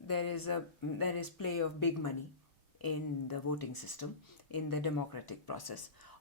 there is play of big money in the voting system, in the democratic process.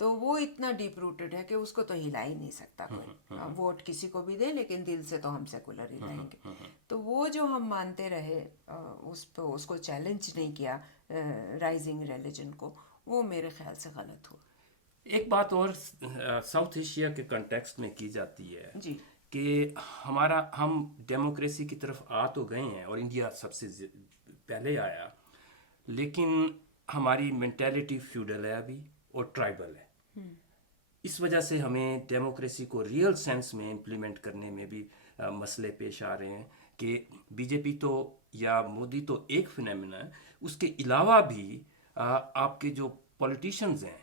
تو وہ اتنا deep rooted ہے کہ اس کو تو ہلا ہی نہیں سکتا کوئی. ووٹ کسی کو بھی دے لیکن دل سے تو ہم سیکولر ہی رہیں گے. تو وہ جو ہم مانتے رہے اس کو چیلنج نہیں کیا رائزنگ ریلیجن کو, وہ میرے خیال سے غلط ہوا. ایک بات اور ساؤتھ ایشیا کے کنٹیکسٹ میں کی جاتی ہے جی کہ ہم ڈیموکریسی کی طرف آ تو گئے ہیں اور انڈیا سب سے پہلے آیا, لیکن ہماری مینٹیلٹی فیوڈل ہے ابھی اور ٹرائبل ہے. اس وجہ سے ہمیں ڈیموکریسی کو ریئل سینس میں امپلیمنٹ کرنے میں بھی مسئلے پیش آ رہے ہیں کہ بی جے پی تو یا مودی تو ایک فنیمنا ہے, اس کے علاوہ بھی آپ کے جو پولیٹیشنز ہیں,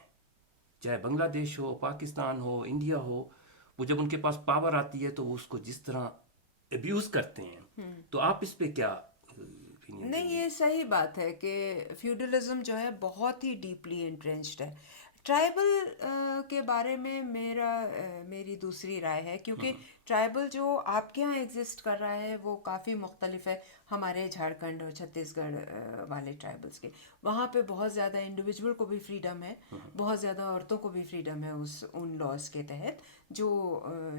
چاہے بنگلہ دیش ہو, پاکستان ہو, انڈیا ہو, وہ جب ان کے پاس پاور آتی ہے تو وہ اس کو جس طرح ابیوز کرتے ہیں. تو آپ اس پہ کیا opinion نہیں, یہ صحیح بات ہے کہ فیوڈلزم جو ہے بہت ہی ڈیپلی انٹرینچڈ ہے. ٹرائبل کے بارے میں میری دوسری رائے ہے, کیونکہ ٹرائبل جو آپ کے ہاں ایگزسٹ کر رہا ہے وہ کافی مختلف ہے ہمارے جھارکھنڈ اور چھتیس گڑھ والے ٹرائبلس کے. وہاں پہ بہت زیادہ انڈیویجول کو بھی فریڈم ہے, بہت زیادہ عورتوں کو بھی فریڈم ہے ان لاز کے تحت, جو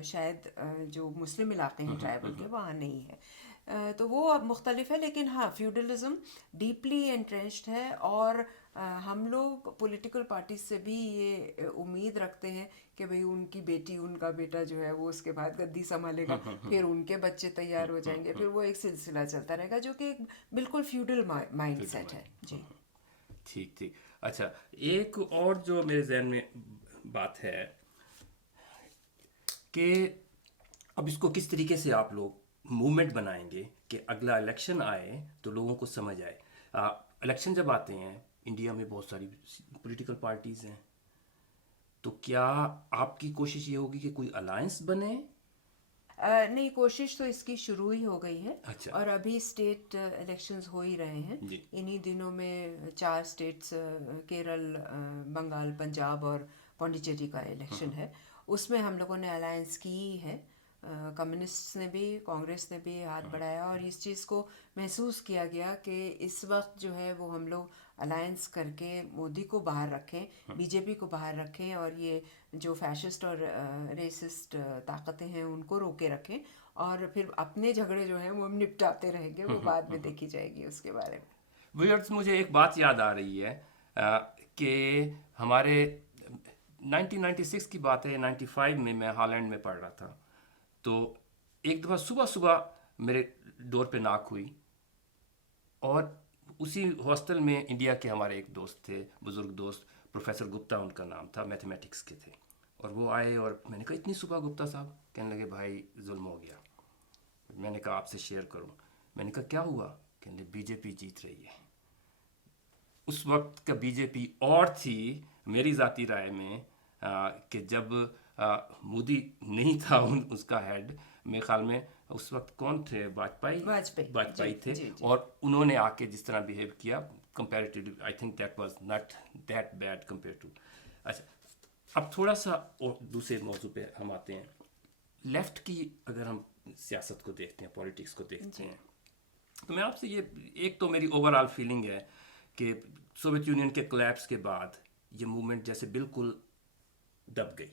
شاید جو مسلم علاقے ہیں ٹرائبل کے وہاں نہیں ہے. تو وہ اب مختلف ہے, لیکن ہاں فیوڈلزم ڈیپلی انٹرینچڈ ہے. اور ہم لوگ پولیٹیکل پارٹیز سے بھی یہ امید رکھتے ہیں کہ بھئی ان کی بیٹی, ان کا بیٹا جو ہے وہ اس کے بعد گدی سنبھالے گا, پھر ان کے بچے تیار ہو جائیں گے, پھر وہ ایک سلسلہ چلتا رہے گا, جو کہ ایک بالکل فیوڈل مائنڈ سیٹ ہے. جی ٹھیک. اچھا, ایک اور جو میرے ذہن میں بات ہے کہ اب اس کو کس طریقے سے آپ لوگ موومنٹ بنائیں گے کہ اگلا الیکشن آئے تو لوگوں کو سمجھ آئے. الیکشن جب آتے ہیں انڈیا میں بہت ساری پولیٹیکل پارٹیز ہیں, تو کیا آپ کی کوشش یہ ہوگی کہ کوئی الائنس بنے؟ نہیں, کوشش تو اس کی شروع ہی ہو گئی ہے. اچھا. اور ابھی اسٹیٹ الیکشنز ہو ہی رہے ہیں. انہی دنوں میں 4 اسٹیٹس کیرل, بنگال, پنجاب اور پونڈیچیری کا الیکشن ہے. اس میں ہم لوگوں نے الائنس کی ہے. کمیونسٹ نے بھی, کانگریس نے بھی ہاتھ بڑھایا, اور اس چیز کو محسوس کیا گیا کہ اس وقت جو ہے وہ ہم لوگ الائنس کر کے مودی کو باہر رکھیں, بی جے پی کو باہر رکھیں, اور یہ جو فیشسٹ اور ریسسٹ طاقتیں ہیں ان کو روکے رکھیں, اور پھر اپنے جھگڑے جو ہیں وہ ہم نپٹاتے رہیں گے, وہ بعد میں دیکھی جائے گی اس کے بارے میں. ویئرز, مجھے ایک بات یاد آ رہی ہے کہ ہمارے 1996 کی بات ہے, 95 میں میں ہالینڈ میں پڑھ رہا تھا, تو ایک دفعہ صبح میرے ڈور پہ ناک ہوئی, اور اسی ہاسٹل میں انڈیا کے ہمارے ایک دوست تھے, بزرگ دوست, پروفیسر گپتا ان کا نام تھا, میتھمیٹکس کے تھے, اور وہ آئے اور میں نے کہا اتنی صبح گپتا صاحب؟ کہنے لگے بھائی ظلم ہو گیا. میں نے کہا آپ سے شیئر کروں. میں نے کہا کیا ہوا؟ کہنے لگے بی جے پی جیت رہی ہے. اس وقت کا بی جے پی اور تھی میری ذاتی رائے میں کہ جب مودی نہیں تھا اس کا ہیڈ, میرے خیال میں اس وقت کون تھے, واجپئی تھے, اور انہوں نے آ کے جس طرح بیہیو کیا comparatively, I think that was not that bad compare to. اچھا, اب تھوڑا سا اور دوسرے موضوع پہ ہم آتے ہیں. لیفٹ کی اگر ہم سیاست کو دیکھتے ہیں, پولیٹکس کو دیکھتے ہیں, تو میں آپ سے یہ, ایک تو میری اوور آل فیلنگ ہے کہ سوویت یونین کے کلیپس کے بعد یہ موومنٹ جیسے بالکل دب گئی.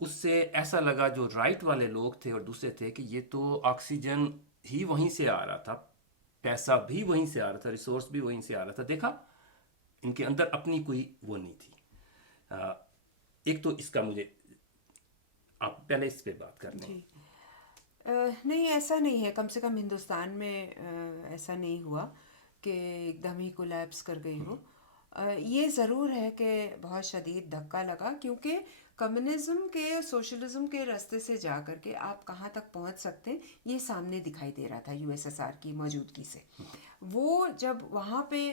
اس سے ایسا لگا جو رائٹ والے لوگ تھے اور دوسرے تھے کہ یہ تو آکسیجن ہی وہیں سے آ رہا تھا, پیسہ بھی وہیں سے آ رہا تھا, ریسورس بھی وہیں سے آ رہا تھا. دیکھا ان کے اندر اپنی کوئی وہ نہیں تھی. ایک تو اس کا مجھے آپ پہلے اس پہ بات کر لیں. نہیں, ایسا نہیں ہے, کم سے کم ہندوستان میں ایسا نہیں ہوا کہ ایک دم ہی کولیپس کر گئی ہو. یہ ضرور ہے کہ بہت شدید دھکا لگا, کیونکہ کمیونزم کے, سوشلزم کے راستے سے جا کر کے آپ کہاں تک پہنچ سکتے ہیں یہ سامنے دکھائی دے رہا تھا یو ایس ایس آر کی موجودگی سے. وہ جب وہاں پہ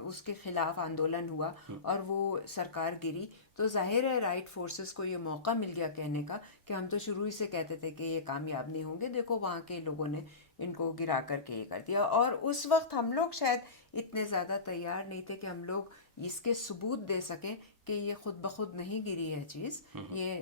اس کے خلاف آندولن ہوا اور وہ سرکار گری, تو ظاہر ہے رائٹ فورسز کو یہ موقع مل گیا کہنے کا کہ ہم تو شروع ہی سے کہتے تھے کہ یہ کامیاب نہیں ہوں گے, دیکھو وہاں کے لوگوں نے ان کو گرا کر کے یہ کر دیا. اور اس وقت ہم لوگ شاید اتنے زیادہ تیار نہیں تھے کہ ہم لوگ اس کے ثبوت دے سکیں کہ یہ خود بخود نہیں گری ہے چیز. یہ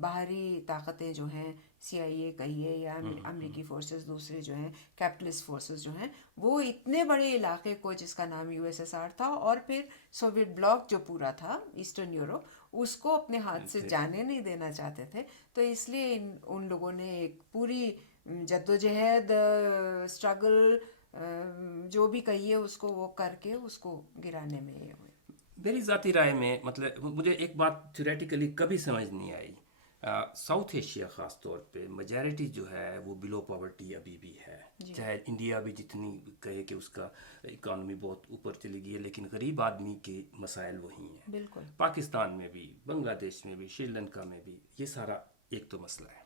باہری طاقتیں جو ہیں, سی آئی اے کہیے یا امریکی فورسز, دوسرے جو ہیں کیپٹلسٹ فورسز جو ہیں, وہ اتنے بڑے علاقے کو جس کا نام یو ایس ایس آر تھا, اور پھر سوویت بلاک جو پورا تھا ایسٹرن یورپ, اس کو اپنے ہاتھ سے جانے نہیں دینا چاہتے تھے. تو اس لیے ان لوگوں نے ایک پوری جدوجہد، اسٹرگل، جو بھی کہیے اس کو، وہ کر کے اس کو گرانے میں یہ ہوئے. میری ذاتی رائے میں مطلب مجھے ایک بات تھیوریٹیکلی کبھی سمجھ نہیں آئی. ساؤتھ ایشیا خاص طور پہ میجارٹی جو ہے وہ بلو پاورٹی ابھی بھی ہے. چاہے انڈیا بھی جتنی کہے کہ اس کا اکانومی بہت اوپر چلی گئی ہے، لیکن غریب آدمی کے مسائل وہی ہیں. بالکل. پاکستان میں بھی، بنگلہ دیش میں بھی، شری لنکا میں بھی یہ سارا ایک تو مسئلہ ہے.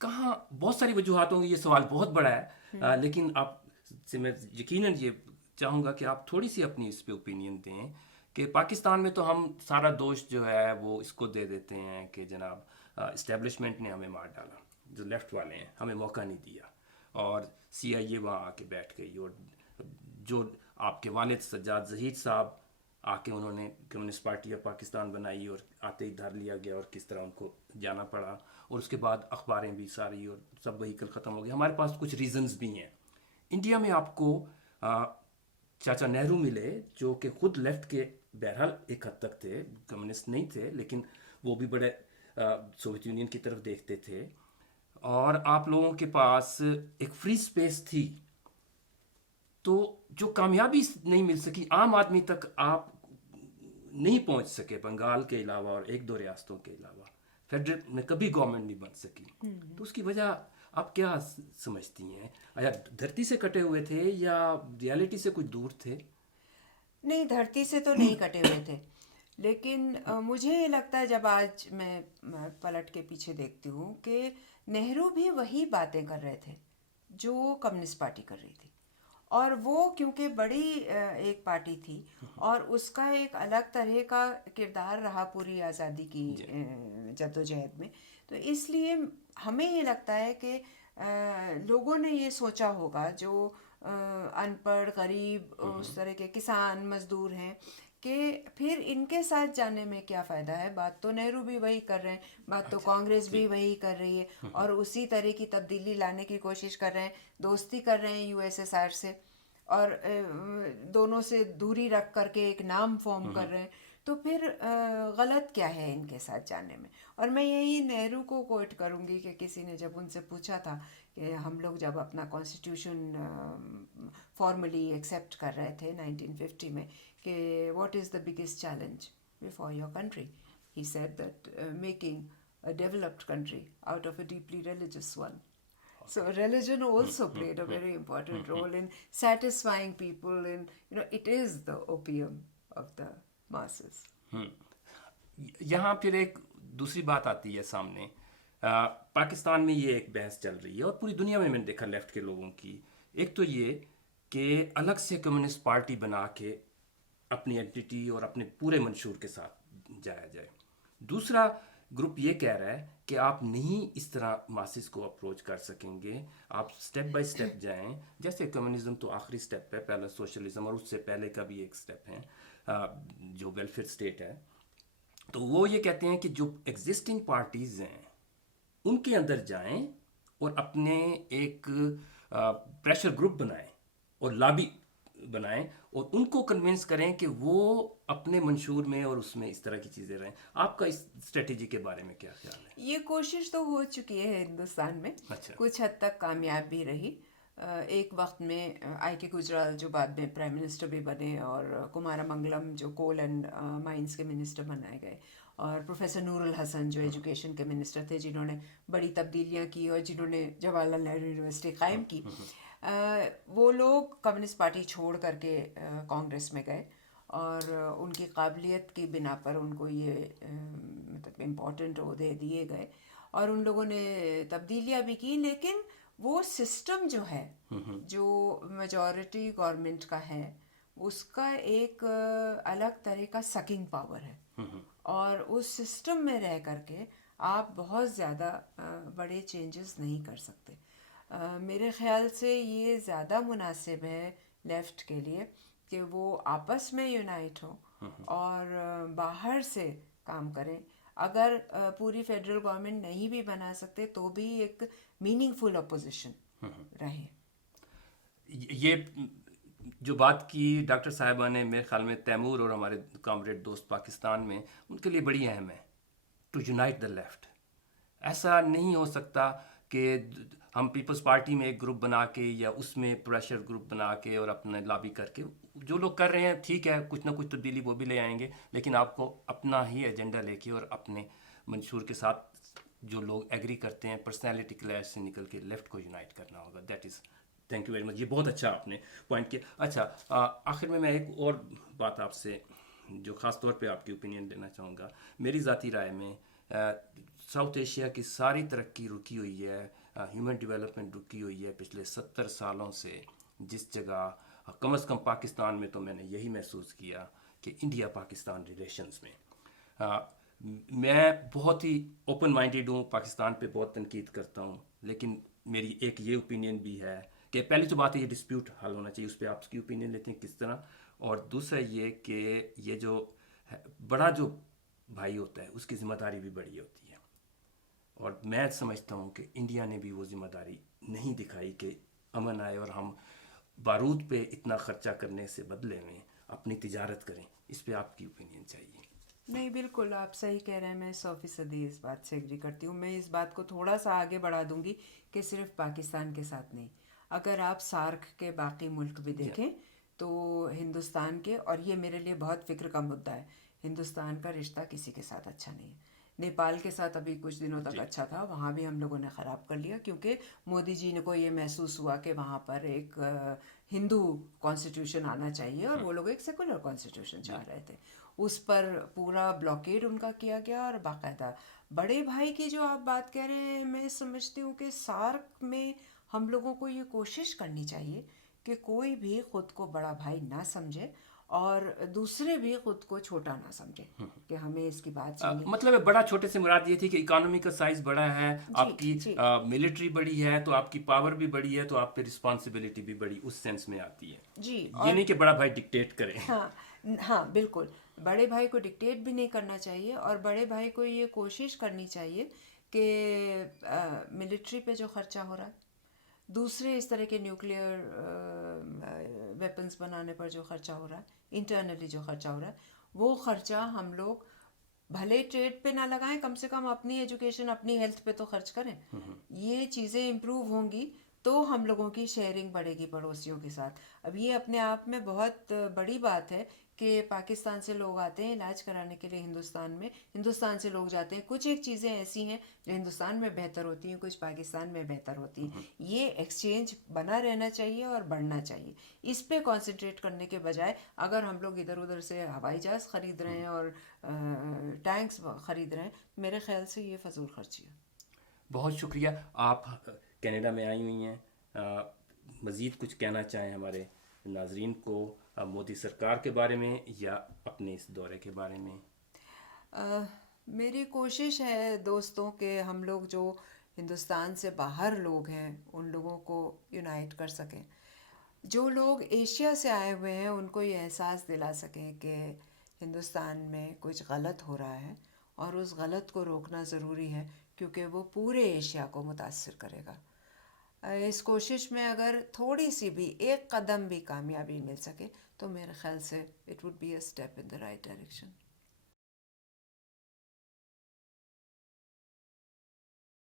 کہاں بہت ساری وجوہات ہوں گی، یہ سوال بہت بڑا ہے، لیکن آپ سے میں یقیناً یہ چاہوں گا کہ آپ تھوڑی سی اپنی اس پہ اوپینین دیں کہ پاکستان میں تو ہم سارا دوش جو ہے وہ اس کو دے دیتے ہیں کہ جناب اسٹیبلشمنٹ نے ہمیں مار ڈالا، جو لیفٹ والے ہیں ہمیں موقع نہیں دیا، اور سی آئی اے وہاں آ کے بیٹھ گئی، اور جو آپ کے والد سجاد ظہیر صاحب آ کے انہوں نے کمیونسٹ پارٹی آف پاکستان بنائی، اور آتے ہی دھر لیا گیا اور کس طرح ان کو جانا پڑا، اور اس کے بعد اخباریں بھی ساری اور سب وہیکل ختم ہو گئے. ہمارے پاس کچھ ریزنز بھی ہیں. انڈیا میں آپ کو چاچا نہرو ملے جو کہ خود لیفٹ کے بہرحال ایک حد تک تھے، کمیونسٹ نہیں تھے، لیکن وہ بھی بڑے سوویت یونین کی طرف دیکھتے تھے، اور آپ لوگوں کے پاس ایک فری سپیس تھی. تو جو کامیابی نہیں مل سکی عام آدمی تک، آپ نہیں پہنچ سکے بنگال کے علاوہ اور ایک دو ریاستوں کے علاوہ، فیڈرل میں کبھی گورنمنٹ نہیں بن سکی. تو اس کی وجہ آپ کیا سمجھتی ہیں؟ آیا دھرتی سے کٹے ہوئے تھے یا ریالٹی سے کچھ دور تھے؟ نہیں، دھرتی سے تو نہیں کٹے ہوئے تھے، لیکن مجھے یہ لگتا ہے جب آج میں پلٹ کے پیچھے دیکھتی ہوں کہ نہرو بھی وہی باتیں کر رہے تھے جو کمیونسٹ پارٹی کر رہی تھی، اور وہ کیونکہ بڑی ایک پارٹی تھی اور اس کا ایک الگ طرح کا کردار رہا پوری آزادی کی جدوجہد میں، تو اس لیے ہمیں یہ لگتا ہے کہ لوگوں نے یہ سوچا ہوگا جو ان پڑھ، غریب، اس طرح کے کسان مزدور ہیں، کہ پھر ان کے ساتھ جانے میں کیا فائدہ ہے. بات تو نہرو بھی وہی کر رہے ہیں، بات تو کانگریس بھی وہی کر رہی ہے، اور اسی طرح کی تبدیلی لانے کی کوشش کر رہے ہیں، دوستی کر رہے ہیں USSR سے، اور دونوں سے دوری رکھ کر کے ایک نام فارم کر رہے ہیں. تو پھر غلط کیا ہے ان کے ساتھ جانے میں؟ اور میں یہی نہرو کو کوٹ کروں گی کہ کسی نے جب ان سے پوچھا تھا کہ ہم لوگ جب اپنا کانسٹیٹیوشن فارملی ایکسیپٹ کر رہے تھے 1950 میں کہ what is the biggest challenge before your country, he said that making a developed country out of a deeply religious one. So religion also played a very important role in satisfying people, in it is the opium of the masses. یہاں پھر ایک دوسری بات آتی ہے سامنے. پاکستان میں یہ ایک بحث چل رہی ہے اور پوری دنیا میں نے دیکھا لیفٹ کے لوگوں کی. ایک تو یہ کہ الگ سے کمیونسٹ پارٹی بنا کے اپنی ایڈنٹی اور اپنے پورے منشور کے ساتھ جایا جائے. دوسرا گروپ یہ کہہ رہا ہے کہ آپ نہیں اس طرح ماسز کو اپروچ کر سکیں گے، آپ سٹیپ بائی سٹیپ جائیں. جیسے کمیونزم تو آخری سٹیپ ہے، پہلا سوشلزم، اور اس سے پہلے کا بھی ایک سٹیپ ہے جو ویلفیئر سٹیٹ ہے. تو وہ یہ کہتے ہیں کہ جو ایگزسٹنگ پارٹیز ہیں ان کے اندر جائیں اور اپنے ایک پریشر گروپ بنائیں اور لابی بنائیں اور ان کو کنونس کریں کہ وہ اپنے منشور میں اور اس میں اس طرح کی چیزیں رہیں. آپ کا اس اسٹریٹجی کے بارے میں کیا خیال ہے؟ یہ کوشش تو ہو چکی ہے ہندوستان میں، کچھ حد تک کامیاب بھی رہی. ایک وقت میں آئی کے گجرال جو بعد میں پرائم منسٹر بھی بنے، اور کمارا منگلم جو کول اینڈ مائنس کے منسٹر بنائے گئے، اور پروفیسر نور الحسن جو ایجوکیشن کے منسٹر تھے، جنہوں نے بڑی تبدیلیاں کی اور جنہوں نے جواہر لال نہرو یونیورسٹی قائم کی، وہ لوگ کمیونسٹ پارٹی چھوڑ کر کے کانگریس میں گئے، اور ان کی قابلیت کی بنا پر ان کو یہ مطلب امپورٹنٹ عہدے دیے گئے، اور ان لوگوں نے تبدیلیاں بھی کی. لیکن وہ سسٹم جو ہے، جو میجورٹی گورنمنٹ کا ہے، اس کا ایک الگ طرح کا سکنگ پاور ہے، اور اس سسٹم میں رہ کر کے آپ بہت زیادہ بڑے چینجز نہیں کر سکتے. میرے خیال سے یہ زیادہ مناسب ہے لیفٹ کے لیے کہ وہ آپس میں یونائٹ ہوں اور باہر سے کام کریں. اگر پوری فیڈرل گورنمنٹ نہیں بھی بنا سکتے تو بھی ایک میننگ فل اپوزیشن رہے. یہ جو بات کی ڈاکٹر صاحبہ نے، میرے خیال میں تیمور اور ہمارے کامریڈ دوست پاکستان میں، ان کے لیے بڑی اہم ہے، ٹو یونائٹ دا لیفٹ. ایسا نہیں ہو سکتا کہ ہم پیپلز پارٹی میں ایک گروپ بنا کے یا اس میں پریشر گروپ بنا کے اور اپنے لابی کر کے، جو لوگ کر رہے ہیں ٹھیک ہے، کچھ نہ کچھ تبدیلی وہ بھی لے آئیں گے، لیکن آپ کو اپنا ہی ایجنڈا لے کے اور اپنے منشور کے ساتھ جو لوگ ایگری کرتے ہیں پرسنالٹی کلیش سے نکل کے لیفٹ کو یونائٹ کرنا ہوگا. That is, thank you very much. یہ بہت اچھا آپ نے پوائنٹ کیا. اچھا، آخر میں ایک اور بات آپ سے جو خاص طور پہ آپ کی اوپینین لینا چاہوں گا. میری ذاتی رائے میں ساؤتھ ایشیا کی ساری ترقی رکی ہوئی ہے، ہیومن ڈیولپمنٹ رکی ہوئی ہے پچھلے 70 سالوں سے، جس جگہ کم از کم پاکستان میں تو میں نے یہی محسوس کیا کہ انڈیا پاکستان ریلیشنز میں میں بہت ہی اوپن مائنڈیڈ ہوں، پاکستان پہ بہت تنقید کرتا ہوں، لیکن میری ایک یہ اوپینین بھی ہے کہ پہلی تو بات ہے یہ ڈسپیوٹ حل ہونا چاہیے، اس پہ آپ کی اوپینین لیتے ہیں کس طرح. اور دوسرا یہ کہ یہ جو بڑا جو بھائی ہوتا ہے اس کی ذمہ داری بھی بڑی ہوتی ہے، اور میں سمجھتا ہوں کہ انڈیا نے بھی وہ ذمہ داری نہیں دکھائی کہ امن آئے اور ہم بارود پہ اتنا خرچہ کرنے سے بدلے میں اپنی تجارت کریں. اس پہ آپ کی اوپینین چاہیے. نہیں، بالکل آپ صحیح کہہ رہے ہیں، میں 100% اس بات سے ایگری کرتی ہوں. میں اس بات کو تھوڑا سا آگے بڑھا دوں گی کہ صرف پاکستان کے ساتھ نہیں، اگر آپ سارک کے باقی ملک بھی دیکھیں تو ہندوستان کے، اور یہ میرے لیے بہت فکر کا مدعا ہے، ہندوستان کا رشتہ کسی کے ساتھ اچھا نہیں ہے. نیپال کے ساتھ ابھی کچھ دنوں تک اچھا تھا، وہاں بھی ہم لوگوں نے خراب کر لیا کیونکہ مودی جی کو یہ محسوس ہوا کہ وہاں پر ایک ہندو کانسٹیٹیوشن آنا چاہیے، اور وہ لوگ ایک سیکولر کانسٹیٹیوشن چاہ رہے تھے. اس پر پورا بلاکیڈ ان کا کیا گیا، اور باقاعدہ بڑے بھائی کی جو آپ بات کہہ رہے ہیں، میں سمجھتی ہوں کہ سارک میں ہم لوگوں کو یہ کوشش کرنی چاہیے کہ کوئی بھی خود کو بڑا بھائی نہ سمجھے اور دوسرے بھی خود کو چھوٹا نہ سمجھے، کہ ہمیں اس کی بات سننی. مطلب بڑا چھوٹے سے مراد یہ تھی کہ اکانومی کا سائز بڑا ہے، آپ کی جی ملٹری بڑی ہے تو آپ کی پاور بھی بڑی ہے، تو آپ پہ رسپانسبلٹی بھی بڑی اس سینس میں آتی ہے. جی، یہ نہیں کہ بڑا بھائی ڈکٹیٹ کرے. ہاں بالکل، بڑے بھائی کو ڈکٹیٹ بھی نہیں کرنا چاہیے، اور بڑے بھائی کو یہ کوشش کرنی چاہیے کہ ملٹری پہ جو خرچہ ہو رہا ہے، دوسرے اس طرح کے نیوکلیئر ویپنز بنانے پر جو خرچہ ہو رہا ہے، انٹرنلی جو خرچہ ہو رہا ہے، وہ خرچہ ہم لوگ بھلے ٹریڈ پہ نہ لگائیں، کم سے کم اپنی ایجوکیشن، اپنی ہیلتھ پہ تو خرچ کریں. یہ چیزیں امپروو ہوں گی تو ہم لوگوں کی شیئرنگ بڑھے گی پڑوسیوں کے ساتھ. اب یہ اپنے آپ میں بہت بڑی بات ہے کہ پاکستان سے لوگ آتے ہیں علاج کرانے کے لیے ہندوستان سے لوگ جاتے ہیں. کچھ ایک چیزیں ایسی ہیں جو ہندوستان میں بہتر ہوتی ہیں، کچھ پاکستان میں بہتر ہوتی ہیں. یہ ایکسچینج بنا رہنا چاہیے اور بڑھنا چاہیے. اس پہ کانسنٹریٹ کرنے کے بجائے اگر ہم لوگ ادھر ادھر سے ہوائی جہاز خرید رہے ہیں اور ٹینکس خرید رہے ہیں، میرے خیال سے یہ فضول خرچی ہے. بہت شکریہ. آپ کینیڈا میں آئی ہوئی ہیں، مزید کچھ کہنا چاہیں ہمارے ناظرین کو مودی سرکار کے بارے میں یا اپنے اس دورے کے بارے میں؟ میری کوشش ہے دوستوں کہ ہم لوگ جو ہندوستان سے باہر لوگ ہیں ان لوگوں کو یونائٹ کر سکیں. جو لوگ ایشیا سے آئے ہوئے ہیں ان کو یہ احساس دلا سکیں کہ ہندوستان میں کچھ غلط ہو رہا ہے، اور اس غلط کو روکنا ضروری ہے کیونکہ وہ پورے ایشیا کو متاثر کرے گا. اس کوشش میں اگر تھوڑی سی بھی ایک قدم بھی کامیابی مل سکے تو میرے خیال سے it would be a step in the right direction.